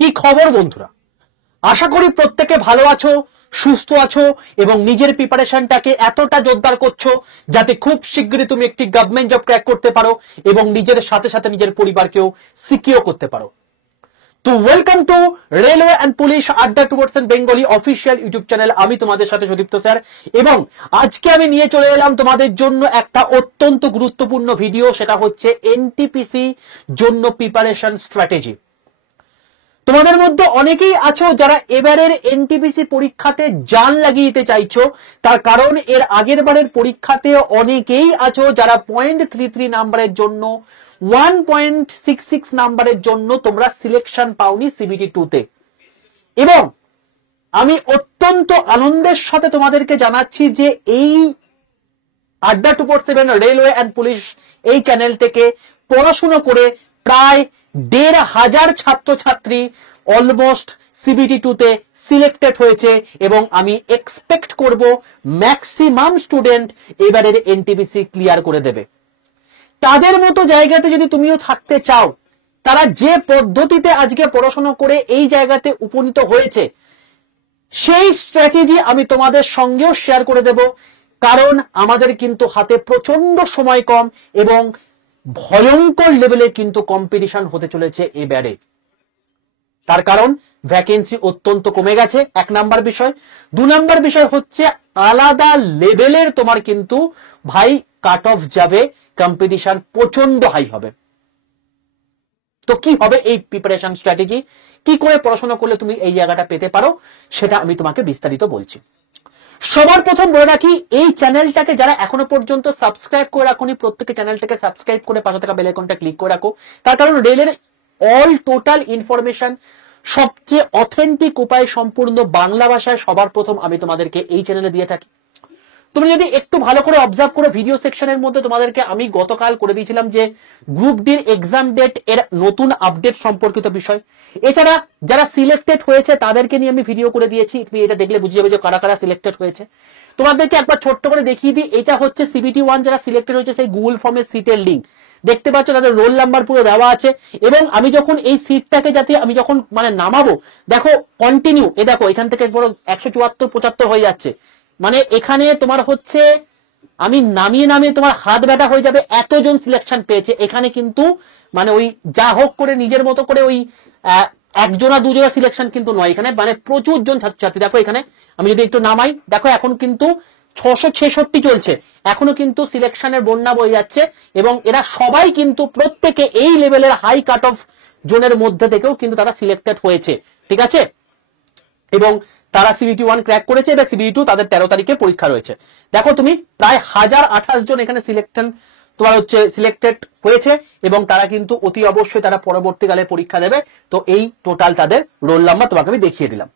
কি খবর বন্ধুরা? আশা করি প্রত্যেকে ভালো আছো, সুস্থ আছো এবং নিজের প্রিপারেশনটাকে এতটা জোরদার করছো যাতে খুব শীঘ্রই তুমি একটি গভর্নমেন্ট জব ক্র্যাক করতে পারো এবং নিজের সাথে সাথে নিজের পরিবারকেও সিকিউর করতে পারো। তো welcome to railway and police Adda towards Bengali official YouTube channel. আমি তোমাদের সাথে সুদীপ্ত স্যার এবং আজকে আমি নিয়ে চলে এলাম তোমাদের জন্য একটা অত্যন্ত গুরুত্বপূর্ণ ভিডিও। সেটা হচ্ছে এনটিপিসি জন্য প্রিপারেশন স্ট্র্যাটেজি। তোমাদের মধ্যে অনেকেই আছো যারা এবারের এনটিপিসি পরীক্ষাতে জান লাগিয়ে দিতে চাইছো, তার কারণ এর আগের বারের পরীক্ষাতে অনেকেই আছো যারা 0.33 নাম্বারের জন্য 1.66 নাম্বারের জন্য তোমরা সিলেকশন পাওনি সিবিটি 2 তে। এবং আমি অত্যন্ত আনন্দের সাথে তোমাদেরকে জানাচ্ছি যে এই আড্ডা 247 রেলওয়ে অ্যান্ড পুলিশ এই চ্যানেল থেকে পড়াশোনা করে প্রায় 1,500 ছাত্রছাত্রী অলমোস্ট সিবিটি 2 তে সিলেক্টেড হয়েছে এবং আমি এক্সপেক্ট করব ম্যাক্সিমাম স্টুডেন্ট এবারের এনটিপিসি ক্লিয়ার করে দেবে। তাদের মতো জায়গাতে যদি তুমিও থাকতে চাও, তারা যে পদ্ধতিতে আজকে পড়াশোনা করে এই জায়গাতে উপনীত হয়েছে সেই স্ট্র্যাটেজি আমি তোমাদের সঙ্গেও শেয়ার করে দেব। কারণ আমাদের কিন্তু হাতে প্রচন্ড সময় কম এবং ভয়ঙ্কর লেভেলে কিন্তু কম্পিটিশন হতে চলেছে এবারে। তার কারণ ভ্যাকেন্সি অত্যন্ত কমে গেছে, 1 নাম্বার বিষয়। 2 নাম্বার বিষয় হচ্ছে আলাদা লেভেলের তোমার কিন্তু ভাই কাট অফ যাবে, কম্পিটিশন প্রচন্ড হাই হবে। তো কি হবে এই প্রিপারেশন স্ট্র্যাটেজি, কি করে পড়াশোনা করলে তুমি এই জায়গাটা পেতে পারো, সেটা আমি তোমাকে বিস্তারিত বলছি। সবার প্রথম বলে রাখি, এই চ্যানেলটাকে যারা এখনো পর্যন্ত সাবস্ক্রাইব করে রাখোনি, প্রত্যেকে চ্যানেলটাকে সাবস্ক্রাইব করে পাশে থাকা বেল আইকনটা ক্লিক করে রাখো। তার কারণ রেলের অল টোটাল ইনফরমেশন সবচেয়ে অথেন্টিক উপায়ে সম্পূর্ণ বাংলা ভাষায় সবার প্রথম আমি তোমাদেরকে এই চ্যানেলে দিয়ে থাকি। তুমি যদি একটু ভালো করে অবজার্ভ করো ভিডিও সেকশনের মধ্যে তোমাদেরকে আমি গতকাল করে দিয়েছিলাম যে গ্রুপ ডির এক্সাম ডেট এর নতুন আপডেট সম্পর্কিত বিষয়। এছাড়া যারা সিলেক্টেড হয়েছে তাদেরকে নিয়ে আমি ভিডিও করে দিয়েছি, তুমি এটা দেখলে বুঝে যাবে যে কারা কারা সিলেক্টেড হয়েছে। তোমাদেরকে একবার ছোট্ট করে দেখিয়ে দিই, এটা হচ্ছে সিবিটি 1 যারা সিলেক্টেড হয়েছে সেই গুগল ফর্মের সিটের লিঙ্ক দেখতে পাচ্ছ, তাদের রোল নাম্বার পুরো দেওয়া আছে। এবং আমি যখন এই সিটটাকে যাতে আমি যখন মানে নামাবো, দেখো কন্টিনিউ, এ দেখো এখান থেকে বড় 174-75 হয়ে যাচ্ছে। মানে এখানে তোমার হচ্ছে আমি নামিয়ে নামিয়ে তোমার হাত ব্যথা হয়ে যাবে, এতজন সিলেকশন পেয়েছে। এখানে কিন্তু মানে ওই যা হোক করে নিজের মতো করে ওই একজনা দুজনা সিলেকশন কিন্তু নয়, এখানে মানে প্রচুর জন ছাত্রছাত্রী। দেখো এখানে আমি যদি একটু নামাই, দেখো এখন কিন্তু 666 চলছে, এখনো কিন্তু সিলেকশনের বন্যা বয়ে যাচ্ছে। এবং এরা সবাই কিন্তু প্রত্যেকে এই লেভেলের হাই কাট অফ জোনের মধ্যে থেকেও কিন্তু তারা সিলেক্টেড হয়েছে, ঠিক আছে। এবং তারা সিবিটি 1 ক্র্যাক করেছে, এবার সিবিটি 2 তাদের 13 তারিখে পরীক্ষা রয়েছে। দেখো তুমি প্রায় 1028 জন এখানে তোমার হচ্ছে সিলেক্টেড হয়েছে এবং তারা কিন্তু অতি অবশ্যই তারা পরবর্তীকালে পরীক্ষা দেবে। তো এই টোটাল তাদের রোল নাম্বার তোমাকে আমি দেখিয়ে দিলাম।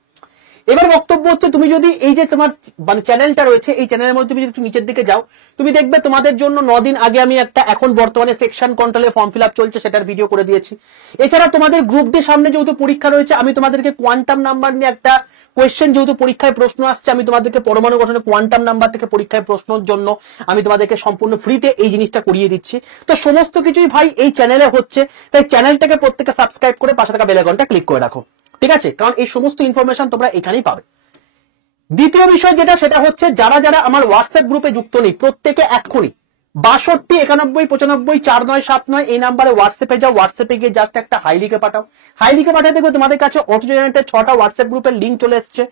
এবার বক্তব্য হচ্ছে, তুমি যদি এই যে তোমার মানে চ্যানেলটা রয়েছে, এই চ্যানেলের মধ্যে তুমি যদি একটু নিচের দিকে যাও, তুমি দেখবে তোমাদের জন্য 9 দিন আগে আমি একটা এখন বর্তমানে সেকশন কন্ট্রোলে ফর্ম ফিল আপ চলছে সেটার ভিডিও করে দিয়েছি। এছাড়া তোমাদের গ্রুপ ডি সামনে যেহেতু পরীক্ষা রয়েছে, আমি তোমাদেরকে কোয়ান্টাম নাম্বার নিয়ে একটা কোয়েশ্চেন, যেহেতু পরীক্ষায় প্রশ্ন আসছে, আমি তোমাদেরকে পরমাণু গঠনে কোয়ান্টাম নাম্বার থেকে পরীক্ষায় প্রশ্নের জন্য আমি তোমাদেরকে সম্পূর্ণ ফ্রিতে এই জিনিসটা করিয়ে দিচ্ছি। তো সমস্ত কিছুই ভাই এই চ্যানেলে হচ্ছে, তাই চ্যানেলটাকে প্রত্যেকে সাবস্ক্রাইব করে পাশে থাকা বেল আইকনটা ক্লিক করে রাখো, ঠিক আছে। কারণ এই সমস্ত ইনফরমেশন তোমরা এখানেই পাবে। দ্বিতীয় বিষয় যেটা, সেটা হচ্ছে যারা যারা আমার হোয়াটসঅ্যাপ গ্রুপে যুক্ত নেই, প্রত্যেকে এক্ষুনি 62 91 95 4979 এই নাম্বারে হোয়াটসঅ্যাপে যাও। হোয়াটসঅ্যাপে গিয়ে জাস্ট একটা হাই লিখে পাঠাও। হাই লিখে পাঠিয়ে দেখবে তোমাদের কাছে অটো জেনারেটেড 6টা হোয়াটসঅ্যাপ গ্রুপের লিঙ্ক চলে এসছে।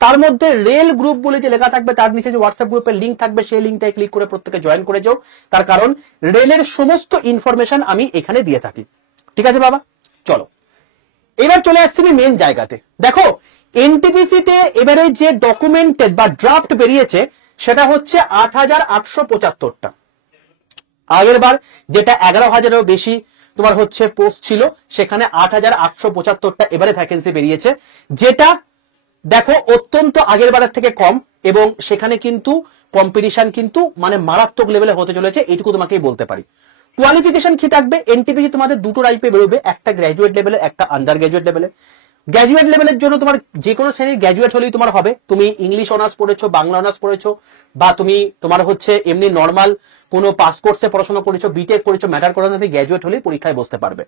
তার মধ্যে রেল গ্রুপ বলে যে লেখা থাকবে, তার নিচে যে হোয়াটসঅ্যাপ গ্রুপের লিঙ্ক থাকবে, সেই লিঙ্কটায় ক্লিক করে প্রত্যেকে জয়েন করে যাও। তার কারণ রেলের সমস্ত ইনফরমেশন আমি এখানে দিয়ে থাকি, ঠিক আছে বাবা। চলো এবার চলে আসছি মেন জায়গাতে। দেখো এনটিপিসি তে এবারে যে ডকুমেন্টেড বা ড্রাফট বেরিয়েছে সেটা হচ্ছে 8875টা। আগের বার যেটা 11,000-এরও বেশি তোমার হচ্ছে পোস্ট ছিল, সেখানে 8875টা এবারে ভ্যাকেন্সি বেরিয়েছে, যেটা দেখো অত্যন্ত আগের বারের থেকে কম। এবং সেখানে কিন্তু কম্পিটিশন কিন্তু মানে মারাত্মক লেভেলে হতে চলেছে, এইটুকু তোমাকেই বলতে পারি। কোয়ালিফিকেশন কি থাকবে, এনটিপিসি তোমাদের দুটো টাইপে বেরোবে, একটা গ্র্যাজুয়েট লেভেলে, একটা আন্ডার গ্র্যাজুয়েট লেভেলে। গ্র্যাজুয়েট লেভেলের জন্য তোমার যে কোনো শ্রেণীর গ্র্যাজুয়েট হলেই তোমার হবে। তুমি ইংলিশ অনার্স পড়েছো, বাংলা অনার্স পড়েছো, বা তুমি তোমার হচ্ছে এমনি নর্মাল কোনো পাস কোর্সে পড়াশোনা করেছো, বিটেক করেছো, ম্যাটার করে না, তুমি গ্র্যাজুয়েট হলেই পরীক্ষায় বসতে পারবে।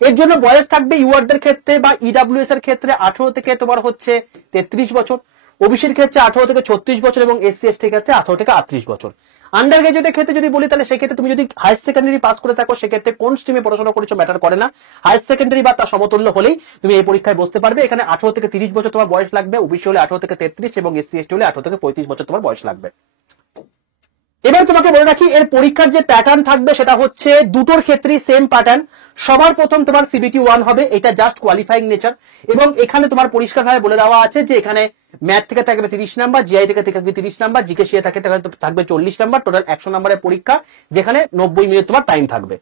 এর জন্য বয়স থাকবে ইউআরদের ক্ষেত্রে বা ইডব্লিউএস এর ক্ষেত্রে 18 থেকে তোমার হচ্ছে 33 বছর, ওবিসির ক্ষেত্রে 18 থেকে 36 বছর এবং এসসি এসটির ক্ষেত্রে 18 থেকে 38 বছর। আন্ডার গ্রাজুয়েটের ক্ষেত্রে যদি বলি তাহলে সেক্ষেত্রে তুমি যদি হায়ার সেকেন্ডারি পাস করে থাকো সেক্ষেত্রে কোন স্ট্রিমে পড়াশোনা করেছো ম্যাটার করে না, হায়ার সেকেন্ডারি বা তার সমতুল্য হলেই তুমি এই পরীক্ষায় বসতে পারবে। এখানে 18 থেকে 30 বছর তোমার বয়স লাগবে, ওবিসি হলে 18 থেকে 33 এবং এসসি এসটি হলে 18 থেকে 35 বছর তোমার বয়স লাগবে। এবার তোমাকে বলে রাখি এর পরীক্ষার যে প্যাটার্ন থাকবে সেটা হচ্ছে দুটোর ক্ষেত্রেই সেম প্যাটার্ন। সবার প্রথম তোমার সিবিটি 1 হবে, এটা জাস্ট কোয়ালিফাইং নেচার, এবং এখানে তোমার পরিষ্কারভাবে বলে দেওয়া আছে যে এখানে ম্যাথ থেকে থাকবে 30 নাম্বার, জিআই থেকে থাকবে 30 নাম্বার, জিকে সিএ থেকে থাকবে 40 নাম্বার, টোটাল 100 নাম্বারের পরীক্ষা, যেখানে 90 মিনিট তোমার টাইম থাকবে।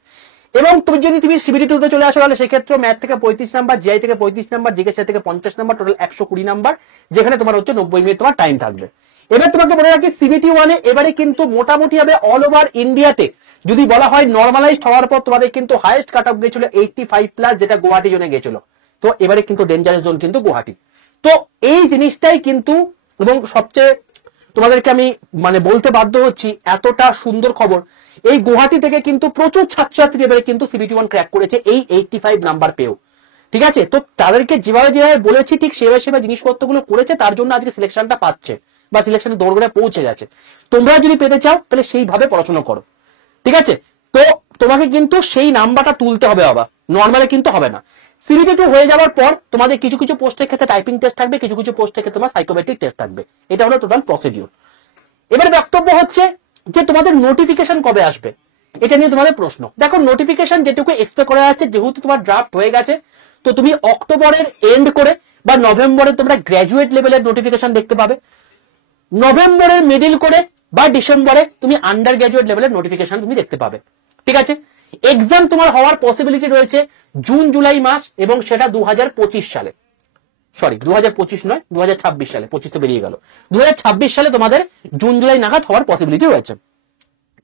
এবং তুমি যদি সিবিটি 2 তে চলে আসো তাহলে সেক্ষেত্রে ম্যাথ থেকে 35 নাম্বার, জিআই থেকে 35 নাম্বার, জিকে সিএ থেকে 50 নাম্বার, টোটাল 120 নাম্বার, যেখানে তোমার হচ্ছে 90 মিনিট তোমার টাইম থাকবে। এবার তোমাকে বলে রাখি সিবিটি 1 এ এবারে কিন্তু মোটামুটি হবে অল ওভার ইন্ডিয়াতে যদি বলা হয় নর্মালাইজড হওয়ার পর তোমাদের কিন্তু হাইয়েস্ট কাট অফ গেছিল 85 প্লাস, যেটা গুয়াহাটি জোনে গেছিল। তো এবারে কিন্তু ডেঞ্জারাস জোন কিন্তু গুয়াহাটি। তো এই জিনিসটাই কিন্তু, এবং সবচেয়ে তোমাদেরকে আমি মানে বলতে বাধ্য হচ্ছি, এতটা সুন্দর খবর, এই গুয়াহাটি থেকে কিন্তু প্রচুর ছাত্রছাত্রী এবারে কিন্তু সিবিটি 1 ক্র্যাক করেছে এই 85 নাম্বার পেয়েও। ঠিক আছে, তো তাদেরকে যেভাবে যেভাবে বলেছি ঠিক সেভাবে জিনিসপত্রগুলো করেছে, তার জন্য আজকে সিলেকশনটা পাচ্ছে বা সিলেকশনের দৌড়গোড়ায় পৌঁছে গেছে। তোমরা যদি পেতে চাও তাহলে সেইভাবে পড়াশোনা করো। ঠিক আছে, তো তোমাকে কিন্তু সেই নাম্বারটা তুলতে হবে, বাবা নর্মালে কিন্তু হবে না। সিবিটি 2 হয়ে যাওয়ার পর তোমাদের কিছু কিছু পোস্টের ক্ষেত্রে টাইপিং টেস্ট থাকবে, কিছু কিছু পোস্টের ক্ষেত্রে তোমার সাইকোমেট্রিক টেস্ট থাকবে। এটা হলো টোটাল প্রসিডিউর। এবার বক্তব্য হচ্ছে যে তোমাদের নোটিফিকেশন কবে আসবে, এটা নিয়ে তোমাদের প্রশ্ন। দেখো নোটিফিকেশন যেটুকু এক্সপেক্ট করা যাচ্ছে, যেহেতু তোমার ড্রাফট হয়ে গেছে, তো তুমি অক্টোবরের এন্ড করে বা নভেম্বরে তোমরা গ্র্যাজুয়েট লেভেলের নোটিফিকেশন দেখতে পাবে, নভেম্বরের মিডিল করে বা ডিসেম্বরে তুমি আন্ডার গ্র্যাজুয়েট লেভেলের নোটিফিকেশন তুমি দেখতে পাবে। ঠিক আছে, এক্সাম তোমার হওয়ার পসিবিলিটি রয়েছে জুন জুলাই মাস, এবং সেটা 2025 সালে, সরি 2025 নয় 2026 সালে, 25 তো বেরিয়ে গেল, 2026 সালে তোমাদের জুন জুলাই নাগাদ হওয়ার পসিবিলিটি রয়েছে।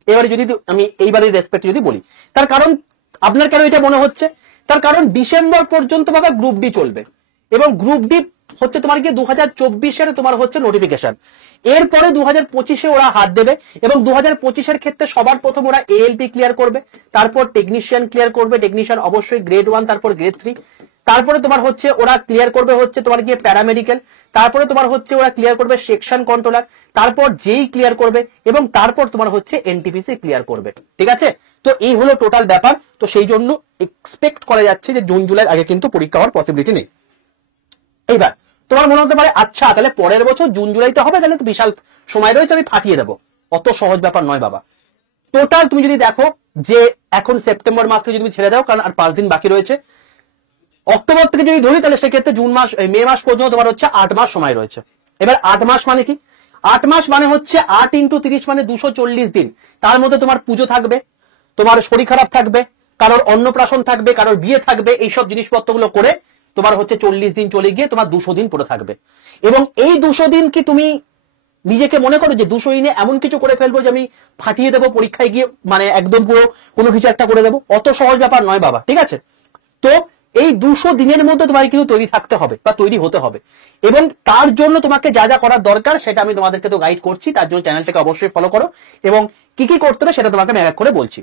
এবারে যদি আমি এইবারের রেসপেক্ট যদি বলি, তার কারণ আপনার কেন এটা মনে হচ্ছে, তার কারণ ডিসেম্বর পর্যন্ত বাবা গ্রুপ ডি চলবে, এবং গ্রুপ ডি হচ্ছে তোমার কি 2024 তোমার হচ্ছে নোটিফিকেশন, এরপরে 2025 ওরা হাত দেবে, এবং 2025 ক্ষেত্রে সবার প্রথম ওরা এএলটি ক্লিয়ার করবে, তারপর টেকনিশিয়ান ক্লিয়ার করবে, টেকনিশিয়ান অবশ্যই গ্রেড 1, তারপর গ্রেড 3, তারপরে তোমার হচ্ছে ওরা ক্লিয়ার করবে হচ্ছে তোমার গিয়ে প্যারামেডিক্যাল, তারপরে তোমার হচ্ছে ওরা ক্লিয়ার করবে সেকশন কন্ট্রোলার, তারপর যেই ক্লিয়ার করবে, এবং তারপর তোমার হচ্ছে এনটিপিসি ক্লিয়ার করবে। ঠিক আছে, তো এই হলো টোটাল ব্যাপার। তো সেই জন্য এক্সপেক্ট করা যাচ্ছে যে জুন জুলাই আগে কিন্তু পরীক্ষা হওয়ার পসিবিলিটি নেই। এইবার তোমার মনে হতে পারে আচ্ছা তাহলে পরের বছর জুন জুলাইতে হবে, তাহলে তো বিশাল সময় রয়েছে, আমি ফাটিয়ে দেবো। অত সহজ ব্যাপার নয় বাবা। টোটাল তুমি যদি দেখো যে এখন সেপ্টেম্বর মাস থেকে যদি ছেড়ে দাও, কারণ আর 5 দিন বাকি রয়েছে, অক্টোবর থেকে যদি ধরি তাহলে সেক্ষেত্রে জুন মাস মে মাস পর্যন্ত তোমার হচ্ছে 8 মাস সময় রয়েছে। এবার 8 মাস মানে কি, 8 মাস মানে হচ্ছে 8 × 30 মানে 240 দিন। তার মধ্যে তোমার পুজো থাকবে, তোমার শরীর খারাপ থাকবে, কারোর অন্নপ্রাশন থাকবে, কারোর বিয়ে থাকবে, এইসব জিনিসপত্রগুলো করে তোমার হচ্ছে 40 দিন চলে গিয়ে তোমার 200 দিন পড়ে থাকবে। এবং এই 200 দিন কি তুমি নিজেকে মনে করো যে 200 দিনে এমন কিছু করে ফেলবো যে আমি ফাটিয়ে দেবো পরীক্ষায় গিয়ে, মানে একদম পুরো কোনো কিছু একটা করে দেবো? অত সহজ ব্যাপার নয় বাবা। ঠিক আছে, তো এই 200 দিনের মধ্যে তোমাকে কিন্তু তৈরি থাকতে হবে বা তৈরি হতে হবে, এবং তার জন্য তোমাকে যা যা করার দরকার সেটা আমি তোমাদেরকে তো গাইড করছি। তার জন্য চ্যানেলটাকে অবশ্যই ফলো করো, এবং কি কি করতে হবে সেটা তোমাকে আমি এক করে বলছি।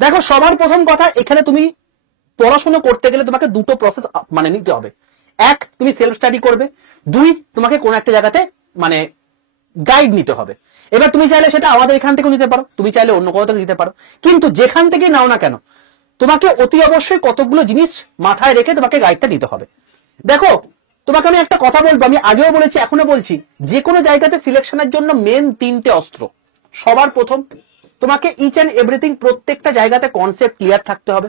দেখো সবার প্রথম কথা, এখানে তুমি পড়াশোনা করতে গেলে তোমাকে দুটো প্রসেস মানে নিতে হবে। এক, তুমি সেলফ স্টাডি করবে, 2 তোমাকে কোন একটা জায়গাতে মানে গাইড নিতে হবে। এবার তুমি চাইলে সেটা আমাদের এখান থেকে নিতে পারো, তুমি চাইলে অন্য কোথাও থেকে নিতে পারো, কিন্তু যেখান থেকে নাও না কেন তোমাকে অতি অবশ্যই কতগুলো জিনিস মাথায় রেখে তোমাকে গাইডটা নিতে হবে। দেখো তোমাকে আমি একটা কথা বলবো, আমি আগেও বলেছি এখনো বলছি, যে কোনো জায়গাতে সিলেকশনের জন্য মেন 3টে অস্ত্র। সবার প্রথম তোমাকে ইচ এন্ড এভরিথিং, প্রত্যেকটা জায়গাতে কনসেপ্ট ক্লিয়ার থাকতে হবে।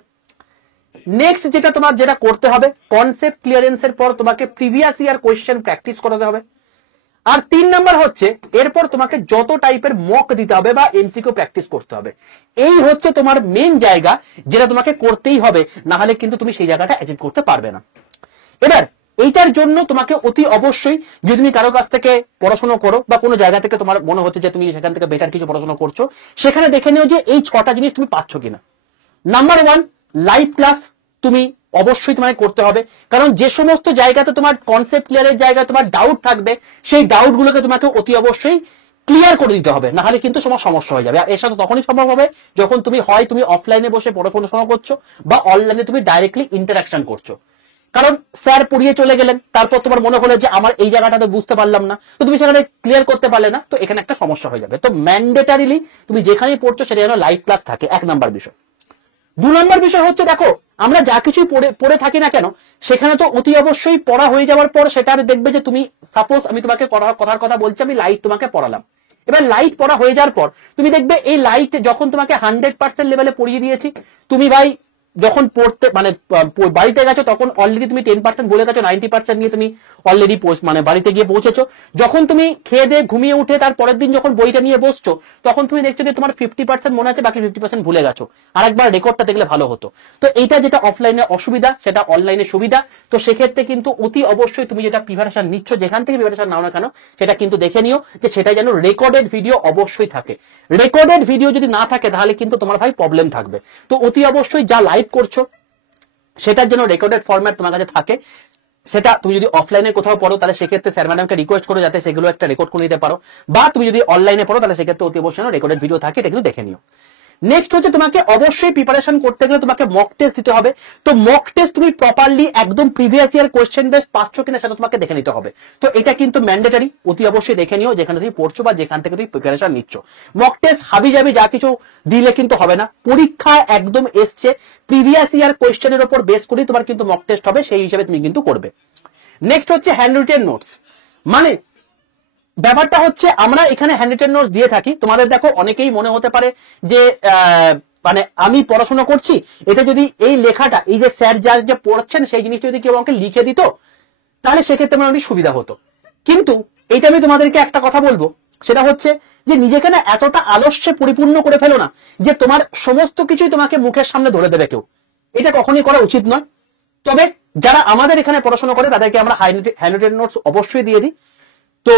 নেক্সট যেটা তোমার যেটা করতে হবে, কনসেপ্ট ক্লিয়ারেন্সের পর তোমাকে প্রিভিয়াস ইয়ার কোয়েশ্চেন প্র্যাকটিস করাতে হবে। আর 3 নাম্বার হচ্ছে এরপর তোমাকে যত টাইপের মক দিতে হবে বা এমসিকিউ প্র্যাকটিস করতে হবে। এই হচ্ছে তোমার মেন জায়গা, যেটা তোমাকে করতেই হবে, না হলে কিন্তু তুমি সেই জায়গাটা অ্যাচিভ করতে পারবে না। এবার এইটার জন্য তোমাকে অতি অবশ্যই, যদি তুমি কারো কাছ থেকে পড়াশোনা করো বা কোনো জায়গা থেকে তোমার মনে হচ্ছে যে তুমি সেখান থেকে বেটার কিছু পড়াশোনা করছো, সেখানে দেখে নিও যে এই 6টা জিনিস তুমি পাচ্ছ কিনা। নাম্বার 1, লাইভ ক্লাস তুমি অবশ্যই তোমাকে করতে হবে, কারণ যে সমস্ত জায়গাতে তোমার কনসেপ্ট ক্লিয়ারের জায়গায় তোমার ডাউট থাকবে, সেই ডাউট গুলোকে তোমাকে অতি অবশ্যই ক্লিয়ার করে দিতে হবে, না হলে কিন্তু তোমার সমস্যা হয়ে যাবে। আর এর সাথে তখনই সম্ভব হবে যখন তুমি অফলাইনে বসে পড়াশোনা করছো বা অনলাইনে তুমি ডাইরেক্টলি ইন্টারাকশন করছো। কারণ স্যার পড়িয়ে চলে গেলেন, তারপর তোমার মনে হলো যে আমার এই জায়গাটাতে বুঝতে পারলাম না, তো তুমি সেখানে ক্লিয়ার করতে পারলে না, তো এখানে একটা সমস্যা হয়ে যাবে। তো ম্যান্ডেটারিলি তুমি যেখানেই পড়ছো সেটা যেন লাইভ ক্লাস থাকে, 1 নাম্বার বিষয়। 2 নম্বর বিষয় হচ্ছে, দেখো আমরা যা কিছুই পড়ে থাকি না কেন, সেখানে তো অতি অবশ্যই পড়া হয়ে যাওয়ার পর সেটা দেখবে যে তুমি, সাপোজ আমি তোমাকে কথার কথা বলছি, আমি লাইট তোমাকে পড়ালাম, এবার লাইট পড়া হয়ে যাওয়ার পর তুমি দেখবে এই লাইট যখন তোমাকে 100% লেভেলে পড়িয়ে দিয়েছি, তুমি ভাই যখন পড়তে মানে বাড়িতে গেছো তখন অলরেডি তুমি 10% বলে গেছো, 90% নিয়ে তুমি অলরেডি মানে বাড়িতে গিয়ে পৌঁছেছো। যখন তুমি খেয়ে দিয়ে ঘুমিয়ে উঠে তার পরের দিন যখন বইটা নিয়ে বসছো, তখন তুমি দেখছো যে তোমার 50% মনে আছে, বাকি 50% ভুলে গেছো। আরেকবার রেকর্ডটা দেখলে ভালো হতো। তো এইটা যেটা অফলাইনে অসুবিধা, সেটা অনলাইনে সুবিধা। তো সেক্ষেত্রে কিন্তু অতি অবশ্যই তুমি যেটা প্রিপারেশন নিচ্ছ, যেখান থেকে প্রিপারেশন নাও না কেন, সেটা কিন্তু দেখে নিও যে সেটা যেন রেকর্ডেড ভিডিও অবশ্যই থাকে। রেকর্ডেড ভিডিও যদি না থাকে তাহলে কিন্তু তোমার ভাই প্রবলেম থাকবে। তো অতি অবশ্যই যা লাইভ করছো সেটার জন্য রেকর্ডেড ফরম্যাট তোমার কাছে থাকে। সেটা তুমি যদি অফলাইনে কোথাও পড়ো তাহলে সেক্ষেত্রে স্যার ম্যাডামকে রিকোয়েস্ট করো যাতে সেগুলো একটা রেকর্ড করে নিতে পারো, বা তুমি যদি অনলাইনে পড়ো তাহলে সেক্ষেত্রে অতি অবশ্যই রেকর্ডেড ভিডিও থাকে, এটা কিন্তু দেখে নিও। নেক্সট হচ্ছে, তোমাকে অবশ্যই প্রিপারেশন করতে গেলে তোমাকে মক টেস্ট দিতে হবে। তো মক টেস্ট তুমি প্রপারলি একদম প্রিভিয়াস ইয়ার কোশ্চেন বেস পাচ্ছ কিনা সেটা তোমাকে দেখে নিতে হবে। তো এটা কিন্তু ম্যান্ডেটারি, অতি অবশ্যই দেখে নিও যেখানে তুমি পড়ছো বা যেখান থেকে তুমি প্রিপারেশন নিচ্ছ। মক টেস্ট হাবি যাবি যা কিছু দিলে কিন্তু হবে না, পরীক্ষা একদম এসছে প্রিভিয়াস ইয়ার কোশ্চেনের উপর বেস করে তোমার কিন্তু মক টেস্ট হবে, সেই হিসেবে তুমি কিন্তু করবে। নেক্সট হচ্ছে হ্যান্ড রিটেন নোটস। মানে ব্যাপারটা হচ্ছে, আমরা এখানে হ্যান্ড রিটেন নোটস দিয়ে থাকি। তোমাদের দেখো অনেকেই মনে হতে পারে যে মানে আমি পড়াশোনা করছি, এটা যদি এই লেখাটা, এই যে স্যার যা পড়াচ্ছেন সেই জিনিসটা যদি কেউ আমাকে লিখে দিত তাহলে সেক্ষেত্রে আমার অনেক সুবিধা হতো। কিন্তু এইটা আমি তোমাদেরকে একটা কথা বলবো, সেটা হচ্ছে যে নিজেকে না এতটা আলস্যে পরিপূর্ণ করে ফেলো না যে তোমার সমস্ত কিছুই তোমাকে মুখের সামনে ধরে দেবে কেউ, এটা কখনোই করা উচিত নয়। তবে যারা আমাদের এখানে পড়াশোনা করে তাদেরকে আমরা হ্যান্ড রিটেন নোটস অবশ্যই দিয়ে দিই, তো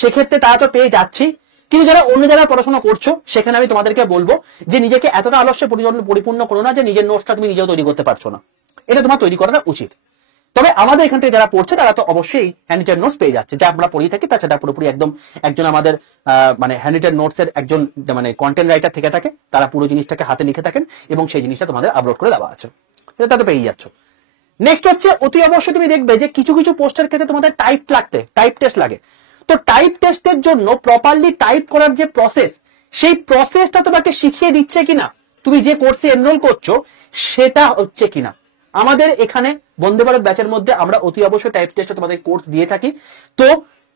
সেক্ষেত্রে তারা তো পেয়ে যাচ্ছি। কিন্তু যারা অন্য জায়গায় পড়াশোনা করছো সেখানে আমি তোমাদেরকে বলবো যে নিজেকে এতটা আলস্যে পরিপূর্ণ করো না যে নিজের নোটসটা তুমি নিজেও তৈরি করতে পারছো না, এটা তোমার তৈরি করাটা উচিত। তবে আমাদের এখান থেকে যারা পড়ছে তারা তো অবশ্যই হ্যান্ড রিটেন নোটস পেয়ে যাচ্ছে, যা আমরা পড়িয়ে থাকি তাছাড়া পুরোপুরি একদম একজন আমাদের মানে হ্যান্ড রিটেন নোটস এর একজন মানে কন্টেন্ট রাইটার থেকে থাকে, তারা পুরো জিনিসটাকে হাতে লিখে থাকেন এবং সেই জিনিসটা তোমাদের আপলোড করে দেওয়া আছে, এটা তাতে পেয়ে যাচ্ছ। নেক্সট হচ্ছে, অতি অবশ্যই তুমি দেখবে যে কিছু কিছু পোস্টের ক্ষেত্রে তোমাদের টাইপ টেস্ট লাগে। তো টাইপ টেস্টের জন্য প্রপারলি টাইপ করার যে প্রসেস, সেই প্রসেসটা তোমাকে শিখিয়ে দিচ্ছে কিনা, তুমি যে কোর্সে এনরোল করছো সেটা হচ্ছে কিনা। আমাদের এখানে বন্দে ভারত ব্যাচের মধ্যে আমরা অতি অবশ্যই টাইপ টেস্টে তোমাদের কোর্স দিয়ে থাকি। তো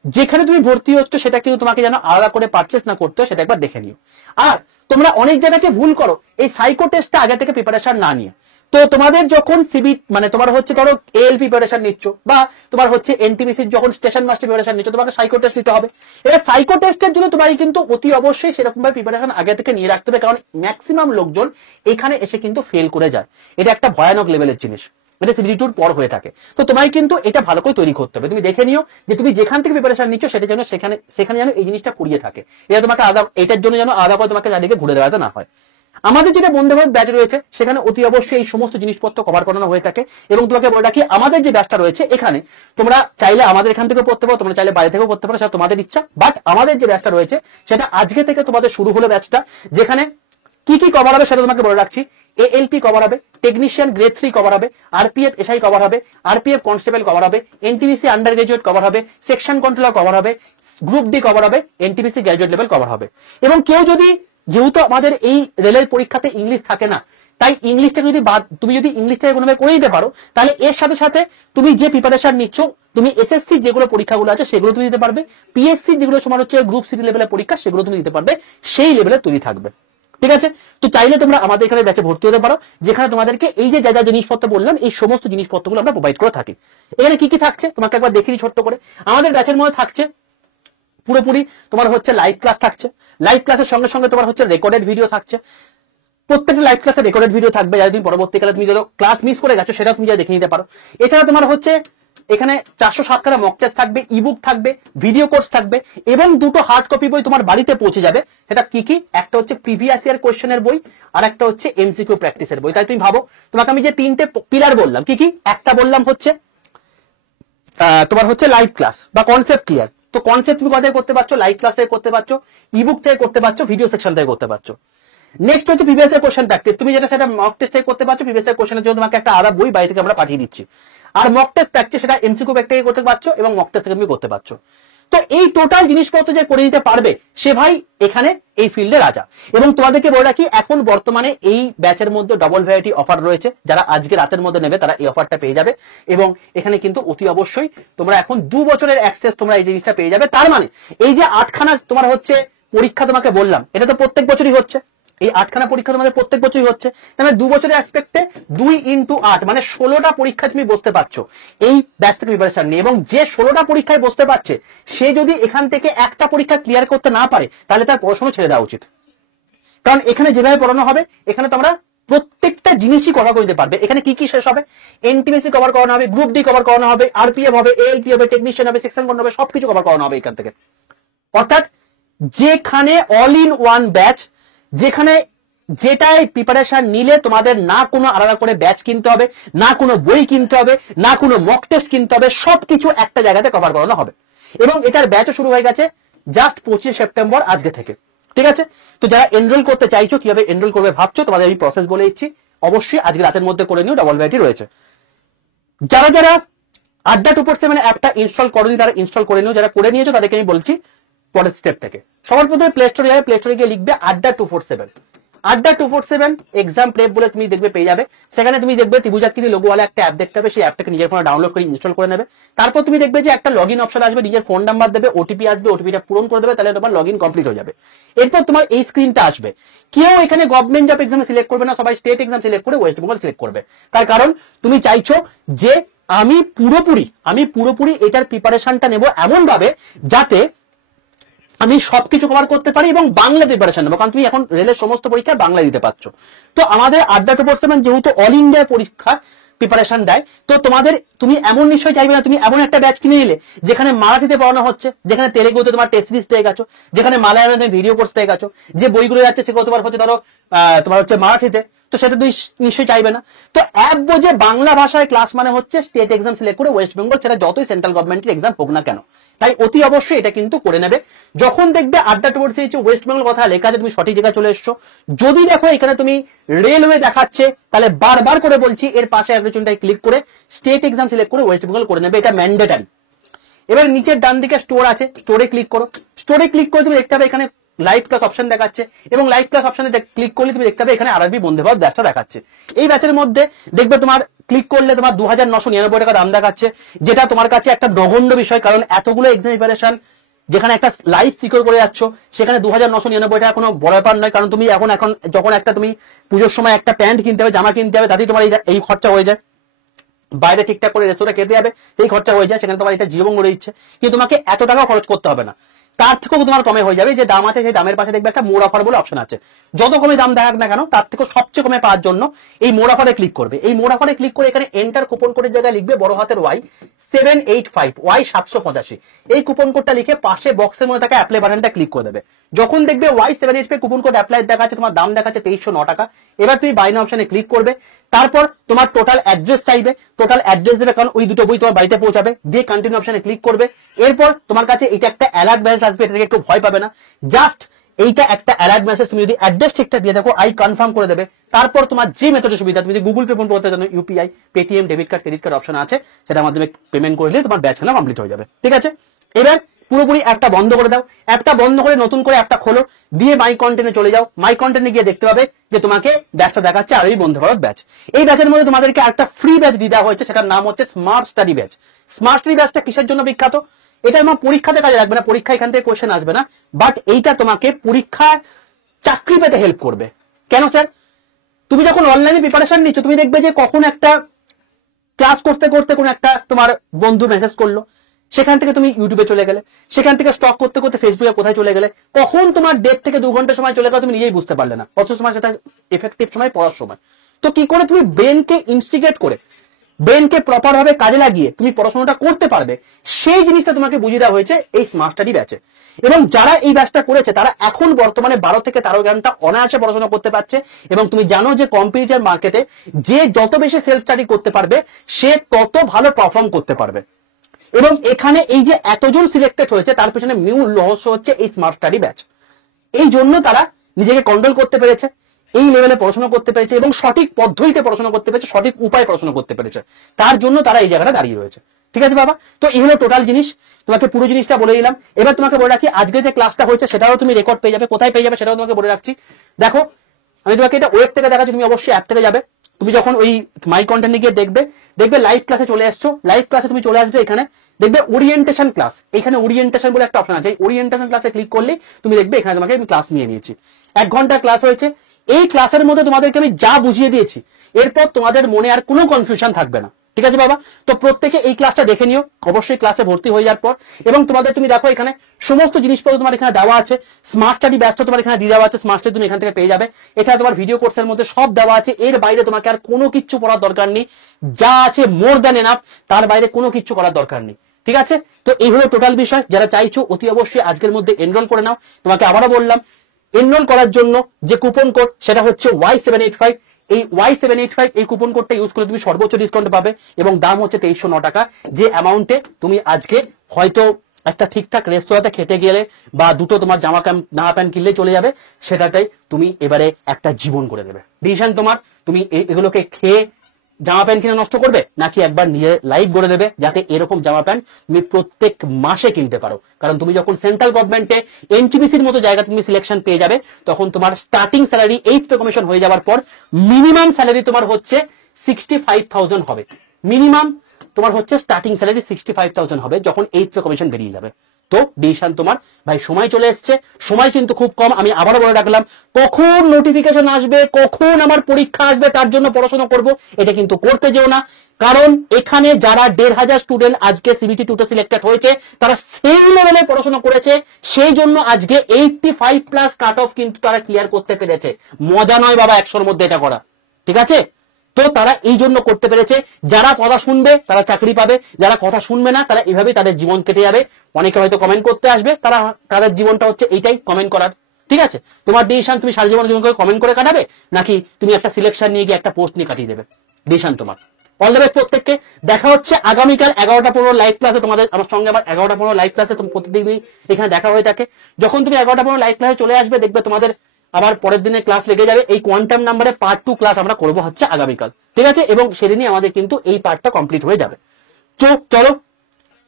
যেখানে তুমি ভর্তি হচ্ছ সেটা কিন্তু তোমাকে যেন আলাদা করে পারচেস না করতে হয়, সেটা একবার দেখে নিও। আর তোমরা অনেক জায়গাকে ভুল করো এই সাইকো টেস্টটা আগে থেকে প্রিপারেশন না নিয়ে। তো তোমাদের যখন সিবি মানে তোমার হচ্ছে ধরো এএল প্রিপারেশন নিচ্ছ বা তোমার হচ্ছে এনটিপিসির যখন স্টেশন মাস্টার প্রিপারেশন নিচ্ছ, তোমাকে সাইকো টেস্ট নিতে হবে। এবার সাইকো টেস্টের জন্য তোমাকে কিন্তু অতি অবশ্যই সেরকম ভাবে প্রিপারেশন আগে থেকে নিয়ে রাখতে হবে, কারণ ম্যাক্সিমাম লোকজন এখানে এসে কিন্তু ফেল করে যায়। এটা একটা ভয়ানক লেভেলের জিনিস, এটা সিবিটি টুর পর হয়ে থাকে। তো তোমায় কিন্তু এটা ভালো করে তৈরি করতে হবে। তুমি দেখে নিও যে তুমি যেখান থেকে প্রিপারেশন নিচ্ছ সেটা যেন সেখানে যেন এই জিনিসটা পড়িয়ে থাকে, এটা তোমাকে এটার জন্য যেন আলাদা করে তোমাকে চারিদিকে ঘুরে বেড়াতে না হয়। আমাদের যেটা বন্দে ভারত ব্যাচ রয়েছে সেখানে অতি অবশ্যই এই সমস্ত জিনিসপত্র কভার করানো হয়ে থাকে। এবং তোমাকে বলে রাখি, আমাদের যে ব্যাচটা রয়েছে এখানে তোমরা চাইলে আমাদের এখান থেকে পড়তে পারো, তোমরা চাইলে বাইরে থেকেও পড়তে পারো, সেটা তোমাদের ইচ্ছা। বাট আমাদের যে ব্যাচটা রয়েছে সেটা আজকে থেকে তোমাদের শুরু হলো ব্যাচটা, যেখানে কি কি কভার হবে সেটা তোমাকে বলে রাখছি। এএলপি কভার হবে, টেকনিশিয়ান গ্রেড 3 কভার হবে, আরপিএফ এসআই কভার হবে, আরপিএফ কনস্টেবল কভার হবে, এনটিপিসি আন্ডার গ্রাজুয়েট কভার হবে, সেকশন কন্ট্রোলার কভার হবে, গ্রুপ ডি কভার হবে, এনটিপিসি গ্রাজুয়েট লেভেল কভার হবে। এবং কেউ যদি, যেহেতু আমাদের এই রেলের পরীক্ষাতে ইংলিশ থাকে না, তাই ইংলিশটাকে যদি তুমি যদি ইংলিশটাকে কোনোভাবে করে দিতে পারো তাহলে এর সাথে সাথে তুমি যে প্রিপারেশন নিচ্ছ, তুমি এসএসসি যেগুলো পরীক্ষাগুলো আছে সেগুলো তুমি দিতে পারবে, পিএসসি যেগুলো তোমার হচ্ছে গ্রুপ সি লেভেলের পরীক্ষা সেগুলো তুমি দিতে পারবে, সেই লেভেলে তৈরি থাকবে। ঠিক আছে, তো চাইলে তোমরা আমাদের এখানে ব্যাচে ভর্তি হতে পারো, যেখানে তোমাদেরকে এই যে যা যা জিনিসপত্র বললাম এই সমস্ত জিনিসপত্রগুলো আমরা প্রোভাইড করে থাকি। এখানে কি কি থাকছে তোমাকে একবার দেখিয়ে দিই ছোট্ট করে। আমাদের ব্যাচের মধ্যে থাকছে পুরোপুরি তোমার হচ্ছে লাইভ ক্লাস থাকছে, লাইভ ক্লাসের সঙ্গে সঙ্গে তোমার হচ্ছে রেকর্ডেড ভিডিও থাকছে। প্রত্যেকটা লাইভ ক্লাসে রেকর্ডেড ভিডিও থাকবে, যাতে তুমি পরবর্তীকালে তুমি যদি ক্লাস মিস করে গেছো সেটা তুমি যা দেখে নিতে পারো। এছাড়া তোমার হচ্ছে এখানে 407 খানা মক টেস্ট থাকবে, ইবুক থাকবে, ভিডিও কোর্স থাকবে এবং দুটো হার্ড কপি বই তোমার বাড়িতে পৌঁছে যাবে। সেটা কি কি? একটা হচ্ছে প্রিভিয়াস ইয়ার কোশ্চেনের বই আর একটা হচ্ছে এমসিকিউ প্র্যাকটিসের বই। তাই তুমি ভাবো তোমাকে আমি যে তিনটে পিলার বললাম, কি কি? একটা বললাম হচ্ছে তোমার হচ্ছে লাইভ ক্লাস বা কনসেপ্ট ক্লিয়ার। তো কনসেপ্ট তুমি কোথায় করতে পারছো? লাইভ ক্লাস থেকে করতে পারছো, ইবুক থেকে করতে পারছো, ভিডিও সেকশন থেকে করতে পারছো। নেক্সট হচ্ছে প্রিভিয়াস ইয়ার কোশ্চেন প্র্যাকটিস, তুমি যেটা সেটা মক টেস্ট থেকে করতে পারছো। প্রিভিয়াস ইয়ার কোশ্চেনের জন্য তোমাকে একটা আলাদা বই বাড়ি থেকে আমরা পাঠিয়ে দিচ্ছি। আর মক টেস্ট প্র্যাকটিস সেটা এমসিকিউ থেকে করতে পারছো এবং মক টেস্ট থেকে তুমি করতে পারছো। তো এই টোটাল জিনিসপত্র যে করে নিতে পারবে সে ভাই এখানে এই ফিল্ডে রাজা। এবং তোমাদেরকে বলে রাখি, এখন বর্তমানে এই ব্যাচের মধ্যে ডবল ভ্যারাইটি অফার রয়েছে। যারা আজকে রাতের মধ্যে নেবে তারা এই অফারটা পেয়ে যাবে। এবং এখানে কিন্তু অতি অবশ্যই তোমরা এখন 2 বছরের অ্যাক্সেস তোমরা এই জিনিসটা পেয়ে যাবে। তার মানে এই যে 8খানা তোমার হচ্ছে পরীক্ষা তোমাকে বললাম, এটা তো প্রত্যেক বছরই হচ্ছে। এই 8খানা পরীক্ষা তোমাদের প্রত্যেক বছরই হচ্ছে। তাহলে 2 বছরের অ্যাসপেক্টে 2 × 8 মানে 16টা পরীক্ষা তুমি বসতে পারছো এই ব্যাচ থেকে প্রিপারেশন নিয়ে। এবং যে 16টা পরীক্ষায় বসতে পারছে সে যদি এখান থেকে একটা পরীক্ষা ক্লিয়ার করতে না পারে তাহলে তার পড়াশোনা ছেড়ে দেওয়া উচিত। কারণ এখানে যেভাবে পড়ানো হবে এখানে তোমরা প্রত্যেকটা জিনিসই কভার করে দিতে পারবে। এখানে কি কি শেষ হবে? এনটিপিসি কভার করানো হবে, গ্রুপ ডি কভার করানো হবে, আরপিএফ হবে, এএলপি হবে, টেকনিশিয়ান হবে, সেকশন করানো হবে, সবকিছু কভার করানো হবে এখান থেকে। অর্থাৎ যেখানে অল ইন ওয়ান ব্যাচ, যেখানে যেটাই প্রিপারেশন নিলে তোমাদের না কোনো আলাদা করে ব্যাচ কিনতে হবে, না কোনো বই কিনতে হবে, না কোনো মক টেস্ট কিনতে হবে, সবকিছু একটা জায়গাতে কভার করানো হবে। এবং এটার ব্যাচও শুরু হয়ে গেছে জাস্ট 25 সেপ্টেম্বর আজকে থেকে। ঠিক আছে? তো যারা এনরোল করতে চাইছো, কিভাবে এনরোল করবে ভাবছো, তোমাদের আমি প্রসেস বলে দিচ্ছি। অবশ্যই আজকে রাতের মধ্যে করে নিও, ডবল ভ্যারাইটি রয়েছে। যারা যারা আড্ডা 247 অ্যাপটা ইনস্টল করোনি তারা ইনস্টল করে নিও। যারা করে নিয়েছো তাদেরকে আমি বলছি পরের স্টেপ থেকে। সবার প্রথমে প্লে স্টোরে যাবে, প্লে স্টোরে গিয়ে লিখবে আড্ডা 247। আড্ডা 247 এক্সাম প্রেপ বলে তুমি দেখবে পেয়ে যাবে। সেখানে তুমি দেখবে ত্রিভুজাকৃতি লোগোওয়ালা একটা অ্যাপ দেখতে হবে। সেই অ্যাপটাকে নিজের ফোনে ডাউনলোড করে ইনস্টল করে নেবে। তারপর তুমি দেখবে যে একটা লগইন অপশন আসবে, নিজের ফোন নাম্বার দেবে, ওটিপি আসবে, ওটিপিটা পূরণ করে দেবে, তাহলে তোমার লগইন কমপ্লিট হয়ে যাবে। এরপর তোমার এই স্ক্রিনটা আসবে। কেউ এখানে গভর্নমেন্ট জব এক্সামে সিলেক্ট করবে না, সবাই স্টেট এক্সাম সিলেক্ট করে ওয়েস্ট বেঙ্গল সিলেক্ট করবে। তার কারণ তুমি চাইছো যে আমি পুরোপুরি এটার প্রিপারেশনটা নেব এমন ভাবে যাতে আমি সবকিছু কভার করতে পারি এবং বাংলা প্রিপারেশন নেবো। কারণ তুমি এখন রেলের সমস্ত পরীক্ষা বাংলা দিতে পারছো। তো আমাদের আড্ডা 247 যেহেতু অল ইন্ডিয়া পরীক্ষা প্রিপারেশন দেয়, তো তুমি এমন নিশ্চয় চাইবে না তুমি এমন একটা ব্যাচ কিনে নিলে যেখানে মারাঠিতে পড়ানো হচ্ছে, যেখানে তেলেগুতে তোমার টেস্ট সিরিজ পেয়ে গেছো, যেখানে মালায়ালামে তুমি ভিডিও কোর্স পেয়ে গেছো, যে বইগুলো যাচ্ছে সেগুলো তোমার হচ্ছে ধরো তোমার হচ্ছে মারাঠিতে, তো সেটা তুই নিশ্চয়ই চাইবে না। তো এক বোঝে বাংলা ভাষায় ক্লাস মানে হচ্ছে স্টেট এক্সাম সিলেক্ট করে ওয়েস্ট বেঙ্গল, সেটা যতই সেন্ট্রাল গভর্নমেন্টের এক্সাম হোক না কেন। তাই অতি অবশ্যই এটা কিন্তু করে নেবে। যখন দেখবে আড্ডা টুয়ার্ডস ওয়েস্ট বেঙ্গল কথা লেখা আছে, তুমি সঠিক জায়গায় চলে এসছো। যদি দেখো এখানে তুমি রেলওয়ে দেখাচ্ছে, তাহলে বারবার করে বলছি এর পাশে অ্যাপ্লিকেশনটায় ক্লিক করে স্টেট এক্সাম সিলেক্ট করে ওয়েস্ট বেঙ্গল করে নেবে, এটা ম্যান্ডেটারি। এবার নিচের ডান দিকে স্টোর আছে, স্টোরে ক্লিক করো। স্টোরে ক্লিক করে তুমি দেখতে পাবে এখানে লাইভ ক্লাস অপশন দেখাচ্ছে এবং লাইভ ক্লাস অপশনে ক্লিক করলে তুমি দেখতে পাবে এখানে আরবি বন্দে ভারত ব্যাচটা দেখাচ্ছে। এই ব্যাচের মধ্যে দেখবে তোমার ক্লিক করলে তোমার 2999 টাকা দাম দেখাচ্ছে, যেটা তোমার কাছে একটা নগণ্য বিষয়। কারণ এতগুলো এক্সাম প্রিপারেশন যেখানে একটা লাইভ সিকিউর করে যাচ্ছ, সেখানে 2999 টাকা কোনো বড় ব্যাপার নয়। কারণ তুমি এখন যখন একটা তুমি পুজোর সময় একটা প্যান্ট কিনতে হবে, জামা কিনতে হবে, তাতেই তোমার এই খরচা হয়ে যায়। বাইরে ঠিকঠাক করে রেস্তোরাঁ খেতে যাবে, এই খরচা হয়ে যায়, সেখানে তোমার এটা জীবন গড়ে দিচ্ছে। কিন্তু তোমাকে এত টাকা খরচ করতে হবে না, তার থেকেও তোমার কমে হয়ে যাবে। যে দাম আছে সেই দামের পাশে দেখবে একটা মোর অফার বলে অপশন আছে। যত কমে দাম দেখাক না কেন তার থেকে সবচেয়ে কমে পাওয়ার জন্য এই মোর অফারে ক্লিক করবে। এই মোর অফারে ক্লিক করে এখানে এন্টার কুপন কোডের জায়গায় লিখবে বড় হাতের Y785 Y785। এই কুপন কোডটা লিখে পাশে বক্সের মধ্যে থাকা অ্যাপ্লাই বাটনটা ক্লিক করে দেবে। যখন দেখবে Y785 কুপন কোড অ্যাপ্লাই দেখাচ্ছে, তোমার দাম দেখাচ্ছে 2309 টাকা। এবার তুমি বাই নাও অপশনে ক্লিক করবে। তারপর তোমার টোটাল অ্যাড্রেস চাইবে, টোটাল অ্যাড্রেস দেবে, কারণ ওই দুটো বই তোমার বাড়িতে পৌঁছাবে। দিয়ে কন্টিনিউ অপশনে ক্লিক করবে। এরপর তোমার কাছে এটা একটা অ্যালার্ট মেসেজ আসবে, এটা থেকে একটু ভয় পাবে না, জাস্ট এইটা একটা অ্যালার্ট মেসেজ। তুমি যদি অ্যাড্রেস ঠিকঠাক দিয়ে দেখো আই কনফার্ম করে দেবে। তারপর তোমার যে মেথডের সুবিধা, তুমি যদি গুগল পে ফোন করতে জানো, UPI, Paytm, debit card, credit card option আছে, সেটার মাধ্যমে পেমেন্ট করলে তোমার ব্যাচ খেলা কমপ্লিট হয়ে যাবে। ঠিক আছে? এবার পুরোপুরি অ্যাপটা বন্ধ করে দাও। অ্যাপটা বন্ধ করে নতুন করে অ্যাপটা খোলো, দিয়ে মাই কন্টেন্টে চলে যাও। মাই কন্টেন্টে গিয়ে দেখতে পাবে যে তোমাকে ব্যাচটা দেখাচ্ছে আরবি বন্ধু ভারত ব্যাচ। এই ব্যাচের মধ্যে তোমাদেরকে একটা ফ্রি ব্যাচ দিয়ে দেওয়া হয়েছে, সেটার নাম হচ্ছে smart study batch. Smart study ব্যাচটা কিসের জন্য বিখ্যাত? এটা তোমার পরীক্ষাতে কাজে লাগবে না, পরীক্ষা এখান থেকে কোশ্চেন আসবে না, বাট এইটা তোমাকে পরীক্ষায় চাকরি পেতে হেল্প করবে। কেন স্যার? তুমি যখন অনলাইনে প্রিপারেশন নিচ্ছ, তুমি দেখবে যে কখন একটা ক্লাস করতে করতে কোন একটা তোমার বন্ধু মেসেজ করলো, সেখান থেকে তুমি ইউটিউবে চলে গেলে, সেখান থেকে স্টক করতে করতে ফেসবুকে কোথায় চলে গেলে, কখন তোমার 1.5 থেকে 2 ঘন্টা সময় চলে গেল তুমি নিজেই বুঝতে পারলে না। অথচ সময় সেটা এফেক্টিভ সময় পড়ার সময়। তো কি করে তুমি ব্রেনকে ইনস্টিগেট করে ব্রেনকে প্রপার ভাবে কাজে লাগিয়ে তুমি পড়াশোনাটা করতে পারবে, সেই জিনিসটা তোমাকে বুঝিয়ে দেওয়া হয়েছে এই স্মার্ট স্টাডি ব্যাচে। এবং যারা এই ব্যাচটা করেছে তারা এখন বর্তমানে 12 থেকে 13 ঘন্টা অনায়াসে পড়াশোনা করতে পারছে। এবং তুমি জানো যে কম্পিটিটিভ মার্কেটে যে যত বেশি সেলফ স্টাডি করতে পারবে সে তত ভালো পারফর্ম করতে পারবে। এবং এখানে এই যে এতজন সিলেক্টেড হয়েছে তার পেছনে মূল রহস্য হচ্ছে এই স্মার্ট স্টাডি ব্যাচ। এই জন্য তারা নিজেকে কন্ট্রোল করতে পেরেছে, এই লেভেলে পড়াশোনা করতে পেরেছে এবং সঠিক পদ্ধতিতে পড়াশোনা করতে পেরেছে, সঠিক উপায়ে পড়াশোনা করতে পেরেছে, তার জন্য তারা এই জায়গাটা দাঁড়িয়ে রয়েছে। ঠিক আছে বাবা, তো এই হলো টোটাল জিনিস, তোমাকে পুরো জিনিসটা বলে দিলাম। এবার তোমাকে বলে রাখি আজকে যে ক্লাসটা হয়েছে সেটাও তুমি রেকর্ড পেয়ে যাবে, কোথায় পেয়ে যাবে সেটাও তোমাকে বলে রাখছি। দেখো আমি তোমাকে এটা ওয়েব থেকে দেখাচ্ছি, তুমি অবশ্যই অ্যাপ থেকে যাবে। তুমি যখন ওই মাই কন্টেন্টে গিয়ে দেখবে লাইভ ক্লাসে চলে আসছো, লাইভ ক্লাসে তুমি চলে আসবে, এখানে দেখবে ওরিয়েন্টেশন ক্লাস, এখানে ওরিয়েন্টেশন বলে একটা অপশন আছে, ওরিয়েন্টেশন ক্লাসে ক্লিক করলে তুমি দেখবে এখানে তোমাকে আমি ক্লাস নিয়ে নিয়েছি, 1 ঘন্টা ক্লাস হয়েছে। এই ক্লাসের মধ্যে তোমাদেরকে আমি যা বুঝিয়ে দিয়েছি এরপর তোমাদের মনে আর কোনো কনফিউশন থাকবে না। ঠিক আছে বাবা, তো প্রত্যেকে এই ক্লাসটা দেখে নিও অবশ্যই ক্লাসে ভর্তি হয়ে যাওয়ার পর। এবং তোমাদের তুমি দেখো এখানে সমস্ত জিনিসপত্র তোমার এখানে দেওয়া আছে, স্মার্ট স্টাডি ব্যাচটা তোমার এখানে দিয়ে দেওয়া আছে, স্মার্ট স্টাডি তুমি এখান থেকে পেয়ে যাবে। এছাড়া তোমার ভিডিও কোর্সের মধ্যে সব দেওয়া আছে, এর বাইরে তোমাকে আর কোনো কিচ্ছু পড়ার দরকার নেই, যা আছে মোর দ্যান এনাফ, তার বাইরে কোনো কিচ্ছু করার দরকার নেই। ঠিক আছে, তো এই হলো টোটাল বিষয়। যারা চাইছো অতি অবশ্যই আজকের মধ্যে এনরোল করে নাও। তোমাকে আবারও বললাম এনরোল করার জন্য যে কুপন কোড সেটা হচ্ছে Y785, এই Y785 এই কুপন কোডটা ইউজ করে তুমি সর্বোচ্চ ডিসকাউন্ট পাবে এবং দাম হচ্ছে 2309 টাকা। যে অ্যামাউন্টে তুমি আজকে হয়তো একটা ঠিকঠাক রেস্তোরাঁতে খেতে গেলে বা দুটো তোমার জামা প্যান্ট কিনলে চলে যাবে, সেটাটাই তুমি এবারে একটা জীবন করে দেবে। ডিসিশন তোমার, তুমি এগুলোকে খেয়ে জামা প্যান্ট কিনে নষ্ট করবে নাকি একবার নিজের লাইফ গড়ে দেবে যাতে এরকম জামা প্যান্ট তুমি প্রত্যেক মাসে কিনতে পারো। কারণ তুমি যখন সেন্ট্রাল গভর্নমেন্টে এনটিপিসির মতো জায়গা তুমি সিলেকশন পেয়ে যাবে তখন তোমার starting salary 8th pay commission হয়ে যাওয়ার পর মিনিমাম স্যালারি তোমার হচ্ছে 65,000 হবে। মিনিমাম তোমার হচ্ছে স্টার্টিং স্যালারি 65,000 হবে যখন 8th পে কমিশন বেরিয়ে যাবে। তো ডিসিশন তোমার ভাই, সময় চলে এসছে, সময় কিন্তু খুব কম। আমি আবারও বলে রাখলাম কখন নোটিফিকেশন আসবে, কখন আমার পরীক্ষা আসবে তার জন্য পড়াশোনা করব এটা কিন্তু করতে যেও না। কারণ এখানে যারা 1,500 স্টুডেন্ট আজকে CBT 2 তে সিলেক্টেড হয়েছে তারা সেই লেভেলে পড়াশোনা করেছে, সেই জন্য আজকে 85+ কাট অফ কিন্তু তারা ক্লিয়ার করতে পেরেছে। মজা নয় বাবা 100-র মধ্যে এটা করা, ঠিক আছে? তো তারা এই জন্য করতে পেরেছে। যারা কথা শুনবে তারা চাকরি পাবে, যারা কথা শুনবে না তারা এভাবেই তাদের জীবন কেটে যাবে। অনেকে হয়তো কমেন্ট করতে আসবে, তাদের জীবনটা হচ্ছে এইটাই, কমেন্ট করার। ঠিক আছে, তোমার ডিসিশন, তুমি সারা জীবন কমেন্ট করে কাটাবে নাকি তুমি একটা সিলেকশন নিয়ে গিয়ে একটা পোস্ট নিয়ে কাটিয়ে দেবে, ডিসিশন তোমার। অল দ্য বেস্ট প্রত্যেককে। দেখা হচ্ছে আগামীকাল 11টা 15 লাইভ ক্লাসে। তোমাদের আমার সঙ্গে আবার 11টা 15 লাইভ ক্লাসে প্রতিদিনই এখানে দেখা হয়ে থাকে। যখন তুমি 11টা 15 লাইভ ক্লাসে চলে আসবে দেখবে তোমাদের আবার পরের দিনে ক্লাস লেগে যাবে। এই কোয়ান্টাম নাম্বারে পার্ট 2 ক্লাস আমরা করবো হচ্ছে আগামীকাল, ঠিক আছে? এবং সেদিনই আমাদের কিন্তু এই পার্টটা কমপ্লিট হয়ে যাবে। তো চলো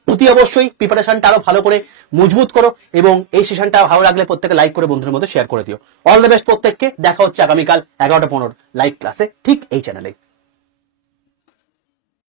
অতি অবশ্যই প্রিপারেশনটা আরো ভালো করে মজবুত করো এবং এই সেশনটা ভালো লাগলে প্রত্যেকে লাইক করে বন্ধুদের মধ্যে শেয়ার করে দিও। অল দ্য বেস্ট প্রত্যেককে। দেখা হচ্ছে আগামীকাল 11টা 15 লাইভ ক্লাসে ঠিক এই চ্যানেলে।